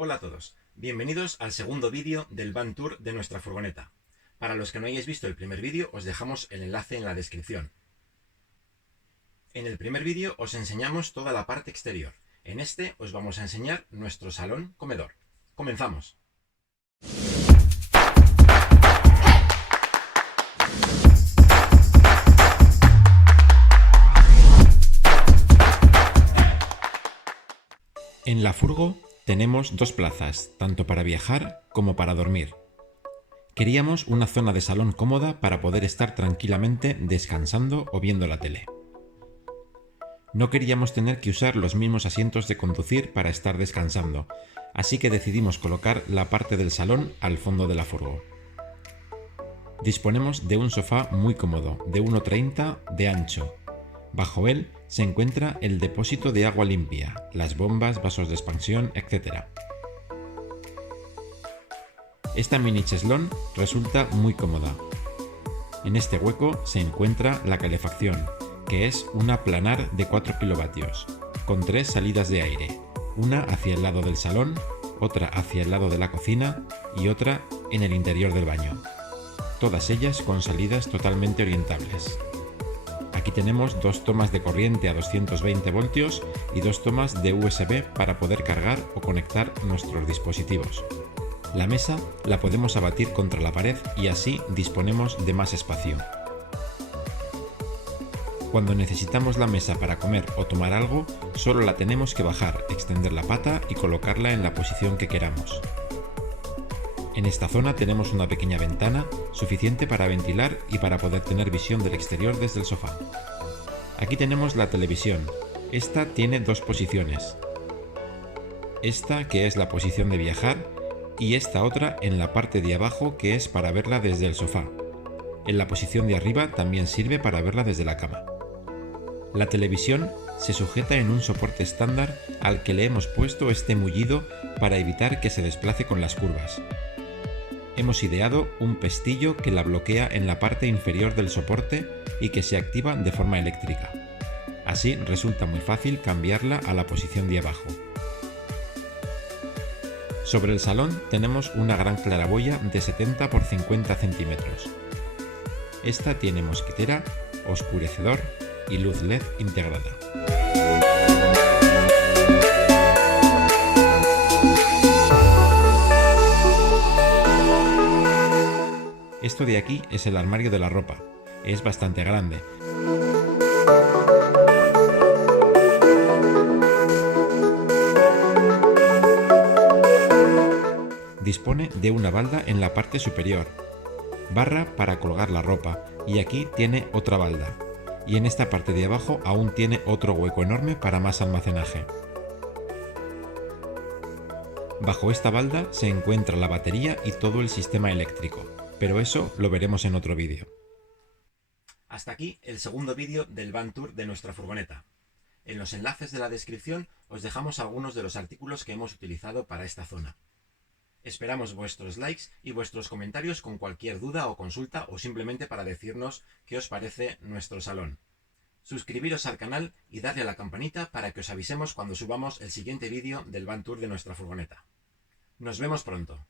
Hola a todos, bienvenidos al segundo vídeo del van tour de nuestra furgoneta. Para los que no hayáis visto el primer vídeo, os dejamos el enlace en la descripción. En el primer vídeo os enseñamos toda la parte exterior. En este os vamos a enseñar nuestro salón comedor. ¡Comenzamos! En la furgo tenemos dos plazas, tanto para viajar como para dormir. Queríamos una zona de salón cómoda para poder estar tranquilamente descansando o viendo la tele. No queríamos tener que usar los mismos asientos de conducir para estar descansando, así que decidimos colocar la parte del salón al fondo de la furgo. Disponemos de un sofá muy cómodo, de 1,30 de ancho. Bajo él se encuentra el depósito de agua limpia, las bombas, vasos de expansión, etc. Esta mini cheslón resulta muy cómoda. En este hueco se encuentra la calefacción, que es una planar de 4 kilovatios, con 3 salidas de aire, una hacia el lado del salón, otra hacia el lado de la cocina y otra en el interior del baño. Todas ellas con salidas totalmente orientables. Aquí tenemos dos tomas de corriente a 220 voltios y dos tomas de USB para poder cargar o conectar nuestros dispositivos. La mesa la podemos abatir contra la pared y así disponemos de más espacio. Cuando necesitamos la mesa para comer o tomar algo, solo la tenemos que bajar, extender la pata y colocarla en la posición que queramos. En esta zona tenemos una pequeña ventana, suficiente para ventilar y para poder tener visión del exterior desde el sofá. Aquí tenemos la televisión. Esta tiene dos posiciones. Esta, que es la posición de viajar, y esta otra en la parte de abajo, que es para verla desde el sofá. En la posición de arriba también sirve para verla desde la cama. La televisión se sujeta en un soporte estándar al que le hemos puesto este mullido para evitar que se desplace con las curvas. Hemos ideado un pestillo que la bloquea en la parte inferior del soporte y que se activa de forma eléctrica. Así resulta muy fácil cambiarla a la posición de abajo. Sobre el salón tenemos una gran claraboya de 70 x 50 centímetros. Esta tiene mosquitera, oscurecedor y luz LED integrada. Esto de aquí es el armario de la ropa. Es bastante grande. Dispone de una balda en la parte superior, barra para colgar la ropa, y aquí tiene otra balda. Y en esta parte de abajo aún tiene otro hueco enorme para más almacenaje. Bajo esta balda se encuentra la batería y todo el sistema eléctrico, pero eso lo veremos en otro vídeo. Hasta aquí el segundo vídeo del van tour de nuestra furgoneta. En los enlaces de la descripción os dejamos algunos de los artículos que hemos utilizado para esta zona. Esperamos vuestros likes y vuestros comentarios con cualquier duda o consulta o simplemente para decirnos qué os parece nuestro salón. Suscribiros al canal y darle a la campanita para que os avisemos cuando subamos el siguiente vídeo del van tour de nuestra furgoneta. Nos vemos pronto.